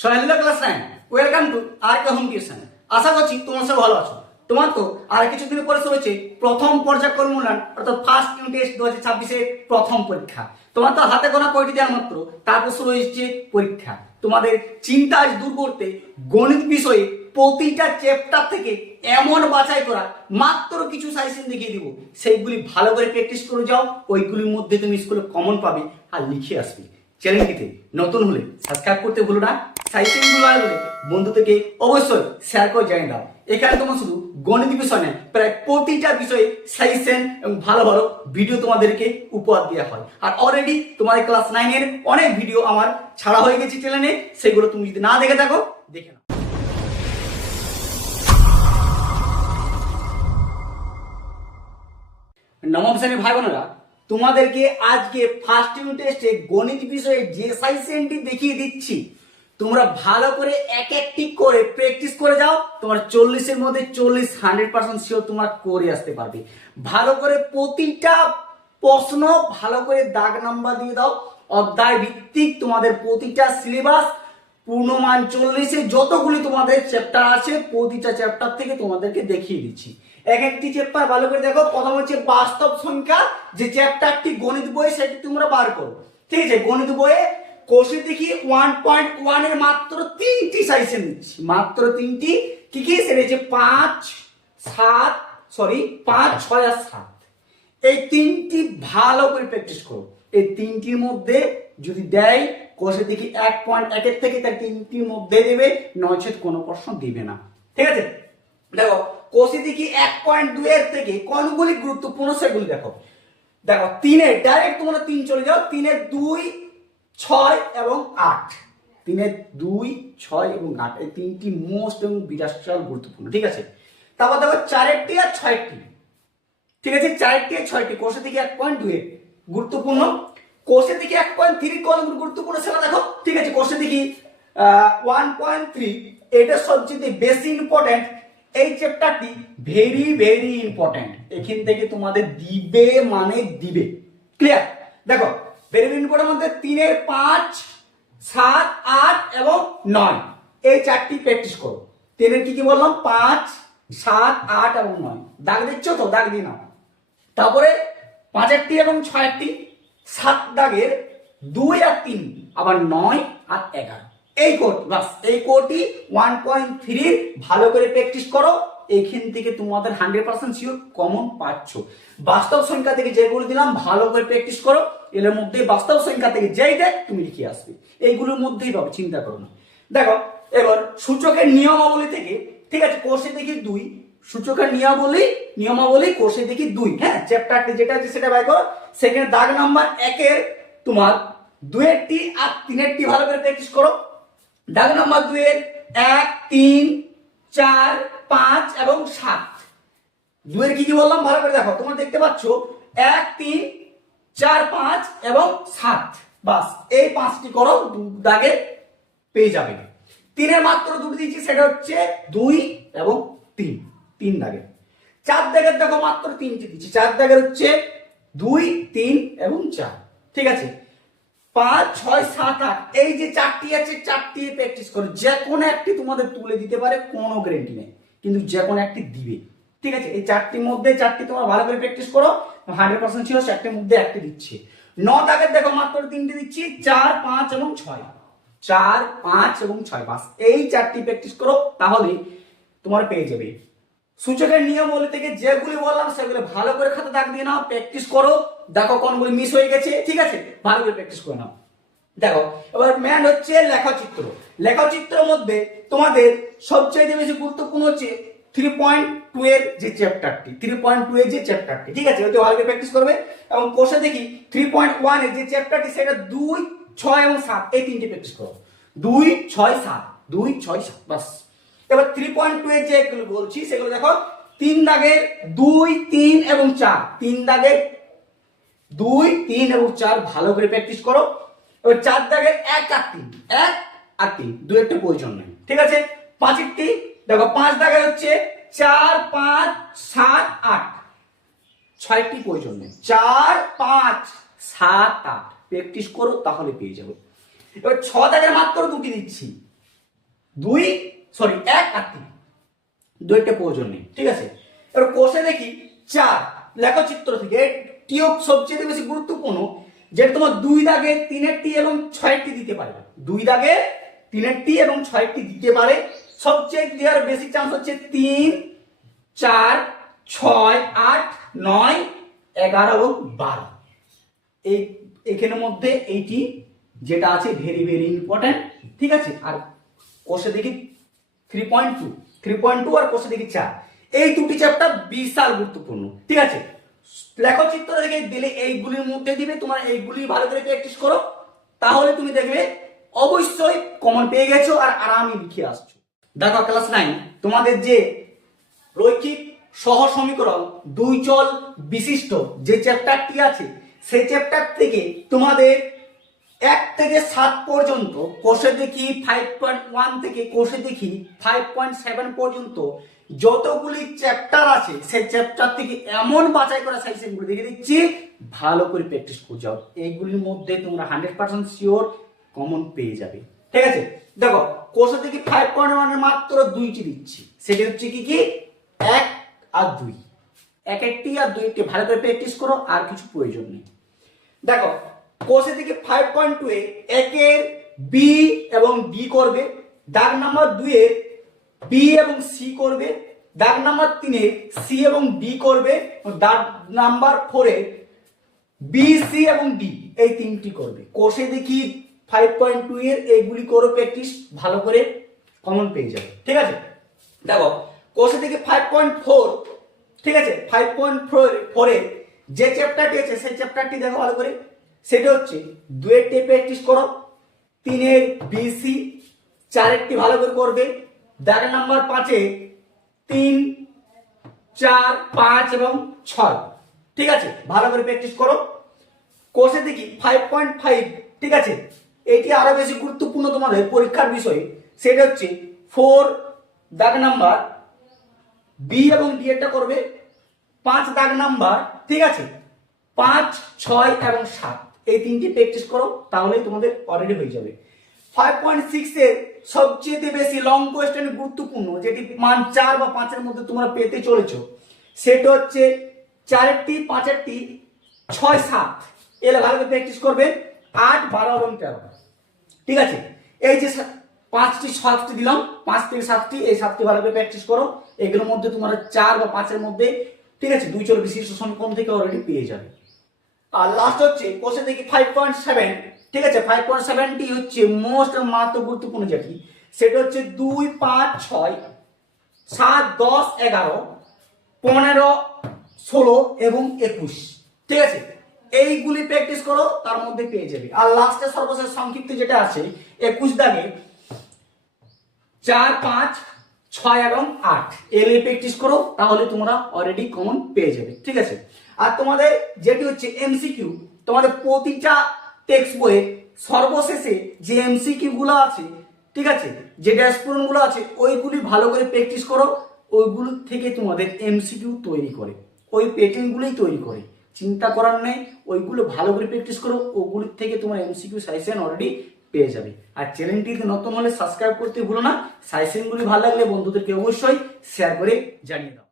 So hello class 9, welcome to R K home tuition. আশা করছি তোমরা সব ভালো আছো। তোমার তো আর কিছুদিন পরে শুরু হচ্ছে প্রথম পর্যায়ক্রম মূল্যায়ন অর্থাৎ ফার্স্ট ইউনিট টেস্ট 2026 এর প্রথম পরীক্ষা। তোমার তো হাতে গোনা কয়টি দেওয়ার মাত্র, তারপর শুরু হচ্ছে পরীক্ষা। তোমাদের চিন্তা আজ দূর করতে গণিত বিষয়ে প্রতিটা চ্যাপ্টার থেকে এমন বাছাই করা মাত্র কিছু সাজেশন দেখিয়ে দিব, সেইগুলি ভালো করে প্র্যাকটিস করে যাও। ওইগুলির মধ্যে তুমি স্কুলে কমন পাবে আর লিখে আসবে। চ্যানেলটিতে নতুন হলে সাবস্ক্রাইব করতে ভুলো না। সাজেশনগুলো আসলে বন্ধু থেকে অবশ্যই শেয়ার করে জানিয়ে দাও। এখানে তোমার শুধু গণিত বিষয় নয়, প্রায় প্রতিটা বিষয়ে সাজেশন এবং ভালো ভালো ভিডিও তোমাদেরকে উপহার দেওয়া হয়। আর অলরেডি তোমাদের ক্লাস 9 এর অনেক ভিডিও আমার ছাড়া হয়ে গেছে চ্যানেলে, সেগুলো তুমি যদি না দেখে থাকো দেখে নাও। নবম শ্রেণীর ভাই বোনেরা, তোমাদেরকে আজকে ফার্স্ট ইউনিট টেস্টে গণিত বিষয়ে যে সাজেশনটি দেখিয়ে দিচ্ছি, তোমরা ভালো করে এক একটি করে প্র্যাকটিস করে যাও। তোমার 40 এর মধ্যে 40 100% শিওর তোমরা করে আসতে পারবে। ভালো করে প্রতিটা প্রশ্ন ভালো করে দাগ নাম্বার দিয়ে দাও। অধ্যায় ভিত্তিক তোমাদের প্রতিটা সিলেবাস পূর্ণমান 40-এ যতগুলি তোমাদের চ্যাপ্টার আছে, প্রতিটা চ্যাপ্টার থেকে তোমাদেরকে দেখিয়ে দিচ্ছি। এক একটি চ্যাপ্টার ভালো করে দেখো। প্রথম হচ্ছে বাস্তব সংখ্যা, যে চ্যাপ্টারটি গণিত বইয়ে সেটি তোমরা বার করো। ঠিক আছে, গণিত বইয়ে কোষে দেখি 1.1 এর মাত্র 3টি সাজেশন দিচ্ছি, মাত্র 3টি। কি কি? সেটা হচ্ছে 5, 6 আর 7। এই 3টি ভালো করে প্র্যাকটিস করো। এই 3টির মধ্যে যদি দেয় কোষে দেখি 1.1 এর থেকে, তার 3টির মধ্যে দেবে, নচেত কোনো প্রশ্ন দিবে না। ঠিক আছে, দেখো কোষে দেখি 1.2 এর থেকে কোনগুলি গুরুত্বপূর্ণ সেগুলি দেখো। দেখো 3 এর ডাইরেক্ট তোমরা 3 চলে যাও। 3 এর 2, 6 এবং 8। 3 এর 2, 6 এবং 8 এই 3টি মোস্ট এবং বিরাট গুরুত্বপূর্ণ। ঠিক আছে, তারপর দেখো 4টি আর 6টি। ঠিক আছে, 4টি আর 6টি কোষে দেখি 1.2 এর গুরুত্বপূর্ণ। কোষে দেখি 1.3 কোনগুলি গুরুত্বপূর্ণ সেটা দেখো। ঠিক আছে, কোষে দেখি 1.3 এটা সবচেয়ে বেশি ইম্পর্টেন্ট। এই চ্যাপ্টারটি ভেরি ভেরি ইম্পর্টেন্ট। এখান থেকে তোমাদের দিবে মানে দিবে। ক্লিয়ার? দেখো ভেরি ভেরি ইম্পর্টেন্ট মধ্যে 3 এর 5, 7, 8 এবং 9 এই 4টি প্র্যাকটিস করো। 3 এর কি কি বললাম? 5, 7, 8 এবং 9। দাগ দিচ্ছ তো? দাগ দিয়ে নাও। তারপরে 5টি এবং 6টি, 7 দাগের 2 আর 3, আবার 9 আর 11। এই কোড, বাস এই কোডটি 1.3 ভালো করে প্র্যাকটিস করো। এখান থেকে তোমাদের 100% শিওর কমন পাচ্ছ। বাস্তব সংখ্যা থেকে যেগুলো দিলাম ভালো করে প্র্যাকটিস করো। এর মধ্যে বাস্তব সংখ্যা থেকে যেই দেখ তুমি লিখে আসবে, এইগুলোর মধ্যেই পাবে, চিন্তা করো না। দেখো এবার সূচকের নিয়মাবলী থেকে, ঠিক আছে, কোষে দেখি 2, সূচকের নিয়মাবলী কোষে দেখি 2। হ্যাঁ, চ্যাপ্টারটি যেটা আছে সেটা বাই করো। সেখানে দাগ নাম্বার 1 এর তোমার 2 এরটি আর 3 এরটি ভালো করে প্র্যাকটিস করো। দাগ নাম্বার 2 এর 1, 3, 4, 5 এবং 7। 2 এর কি কি বললাম ভালো করে দেখো। তোমরা দেখতে পাচ্ছ 1, 3, 4, 5 এবং 7। বাস এই 5টি করো, দাগে পেয়ে যাবে। 3 এর মাত্র 2টি দিয়েছি, সেটা হচ্ছে 2 এবং 3 দাগে। 4 দাগের দেখো মাত্র 3টি দিচ্ছি। 4 দাগের হচ্ছে 2, 3 এবং 4। ঠিক আছে, 5, 6, 7, 8 এই যে 4টি আছে, 4টি প্র্যাকটিস করো। যে কোনো একটি তোমাদের তুলে দিতে পারে, কোনো গ্যারান্টি নেই, কিন্তু যে কোনো একটি দিবে। ঠিক আছে, এই 4টির মধ্যে 4টি তোমরা ভালো করে প্র্যাকটিস করো। 100% ছিল 4টির মধ্যে একটি দিচ্ছি। 9 দাগের দেখো মাত্র 3টি দিচ্ছি, 4, 5 এবং 6। 4, 5 এবং 6, বাস এই 4টি প্র্যাকটিস করো, তাহলে তোমার পেয়ে যাবে। সূচকের নিয়মাবলী থেকে যেগুলি বললাম সেগুলো ভালো করে খাতা দাগ দিয়ে নাও, প্র্যাকটিস করো। দেখো কোনগুলি মিস হয়ে গেছে। ঠিক আছে, ভালো করে প্র্যাকটিস করে নাও। দেখো এবার মেন হচ্ছে লেখচিত্র। লেখচিত্রের মধ্যে তোমাদের সবচেয়ে বেশি গুরুত্বপূর্ণ হচ্ছে 3.2 এর যে চ্যাপ্টারটি, 3.2 এর যে চ্যাপ্টারটি। ঠিক আছে, ওইটা ভালো করে প্র্যাকটিস করবে। এবং কোষে দেখি 3.1 এর যে চ্যাপ্টারটি, সেটা 2, 6 এবং 7 এই 3টি প্র্যাকটিস করো। 2, 6, 7, 2, 6, 7, বাস। এবার 3.2 এর যেগুলো বলছি সেগুলো দেখো। 3 দাগের 2, 3 এবং 4। 3 দাগের 2, 3 এবং 4 ভালো করে প্র্যাকটিস করো। এবার 4 দাগের 1 আর 3, 1 আর 3 2 একটা প্রয়োজন নেই। ঠিক আছে, 5টি দেখো। 5 দাগের হচ্ছে 4, 5, 7, 8। 6টি প্রয়োজন নেই। 4, 5, 7, 8 প্র্যাকটিস করো, তাহলে পেয়ে যাবে। এবার 6 দাগের মাত্র 2টি দিচ্ছি। 1 আর 3 দুইটা প্রয়োজন নেই, ঠিক আছে। এবার কোষে দেখি 4 লেখচিত্র থেকে এটিও সবচেয়ে বেশি গুরুত্বপূর্ণ, যেটা তোমার 2 দাগে 3 এবং 6 দিতে পারে। 2 দাগে 3 এবং 6 দিতে পারে। সবচেয়ে ক্লিয়ার বেসিক চান্স হচ্ছে 3, 4, 6, 8, 9, 11 এবং 12। এই এখানের মধ্যে এইটি যেটা আছে ভেরি ভেরি ইম্পর্টেন্ট, ঠিক আছে। আর কোষে দেখি 3.2 আর কোষে দেখি 4, এই দুটি চ্যাপ্টার বিশাল গুরুত্বপূর্ণ, ঠিক আছে। লেখচিত্র দেখে দিলে এইগুলির মধ্যে দিবে, তোমার এইগুলি ভালো করে প্র্যাকটিস করো, তাহলে তুমি দেখবে অবশ্যই কমন পেয়ে গেছো আর আরামে লিখে আসছো। দেখো ক্লাস 9 তোমাদের যে রৈখিক সহ সমীকরণ 2 চল বিশিষ্ট যে চ্যাপ্টারটি আছে, সেই চ্যাপ্টার থেকে তোমাদের 1 থেকে 7 পর্যন্ত, কোষে দেখি 5.1 থেকে কোষে দেখি 5.7 পর্যন্ত যতগুলি চ্যাপ্টার আছে, সেই চ্যাপ্টার থেকে এমন বাছাই করা সাজেশনগুলো দেখে দিচ্ছি, ভালো করে প্র্যাকটিস করে যাও। এইগুলির মধ্যে তোমরা 100% শিওর কমন পেয়ে যাবে, ঠিক আছে। দেখো কোষে দেখি 5.1 এর মাত্র 2টি দিচ্ছি, সেটা হচ্ছে কি কি 1 আর 2, 1টি আর 2টি ভালো করে প্র্যাকটিস করো, আর কিছু প্রয়োজন নেই। দেখো কোষে থেকে 5.2 এ 1 এর বি এবং ডি করবে, দাগ নাম্বার 2 এর বি এবং সি করবে, দাগ নাম্বার 3 এ সি এবং ডি করবে, দাগ নাম্বার 4 এ বি সি এবং ডি এই 3টি করবে। কোষে দেখি 5.2 এর এইগুলি করো প্র্যাকটিস, ভালো করে কমন পেয়ে যাবে, ঠিক আছে। দেখো কোষে দেখি 5.4, ঠিক আছে, 5.4 এর যে চ্যাপ্টারটি আছে সেই চ্যাপ্টারটি দেখো ভালো করে, সেটা হচ্ছে 2 এরটি প্র্যাকটিস করো, 3 এর বিসি, 4 এরটি ভালো করে করবে, দাগ নাম্বার 5 এ 3, 4, 5 এবং 6, ঠিক আছে, ভালো করে প্র্যাকটিস করো। কোষে দেখি 5.5, ঠিক আছে, এটি আরো বেশি গুরুত্বপূর্ণ তোমাদের পরীক্ষার বিষয়, সেটা হচ্ছে 4 দাগ নাম্বার বি এবং ডি এরটা করবে, 5 দাগ নাম্বার, ঠিক আছে, 5, 6 এবং 7 এই 3টি প্র্যাকটিস করো, তাহলেই তোমাদের অলরেডি হয়ে যাবে। 5.6 এর সবচেয়ে বেশি লং কোয়েশ্চেন গুরুত্বপূর্ণ, যেটি মান 4 বা 5 এর মধ্যে তোমরা পেতে চলেছো, সেটা হচ্ছে 4 এরটি, 5 এরটি, 6, 7 এলে ভালো করে প্র্যাকটিস করবে, 8, 12 এবং 13, ঠিক আছে। এই যে 5টি 7টি দিলাম, 5 থেকে 7টি, এই 7টি ভালো করে প্র্যাকটিস করো, এগুলোর মধ্যে তোমরা 4 বা 5 এর মধ্যে, ঠিক আছে, 2 চল বিশিষ্ট সমীকরণ থেকে অলরেডি পেয়ে যাবে। আর লাস্ট হচ্ছে কোষে দেখি 5.7, ঠিক আছে, 5.7টি হচ্ছে মোস্ট মাত্র গুরুত্বপূর্ণ, যেটি সেটা হচ্ছে 2, 5, 6, 7, 10, 11, 15, 16 এবং 21, ঠিক আছে, এইগুলি প্র্যাকটিস করো, তার মধ্যে পেয়ে যাবে। আর লাস্টে সর্বশেষ সংক্ষিপ্ত যেটা আছে 21 দাগে 4, 5, 6 এবং 8 এলে প্র্যাকটিস করো, তাহলে তোমরা অলরেডি কমন পেয়ে যাবে, ঠিক আছে। আর তোমাদের যেটি হচ্ছে এমসিকিউ, তোমাদের প্রতিটা টেক্সট বইয়ে সর্বশেষে যে এমসিকিউ গুলো আছে, ঠিক আছে, যে ড্যাশপূরণ গুলো আছে, ওইগুলি ভালো করে প্র্যাকটিস করো, ওইগুলো থেকে তোমাদের এমসিকিউ তৈরি করে, ওই প্যাটার্ন গুলোই তৈরি করে, চিন্তা করার নেই, ওইগুলো ভালো করে প্র্যাকটিস করো, ওগুলোর থেকে তোমার এমসিকিউ সাজেশন অলরেডি পেয়ে যাবে। আর চ্যানেলটিতে নতুন হলে সাবস্ক্রাইব করতে ভুলো না, সাজেশনগুলি ভালো লাগলে বন্ধুদেরকে অবশ্যই শেয়ার করে জানিয়ে দাও।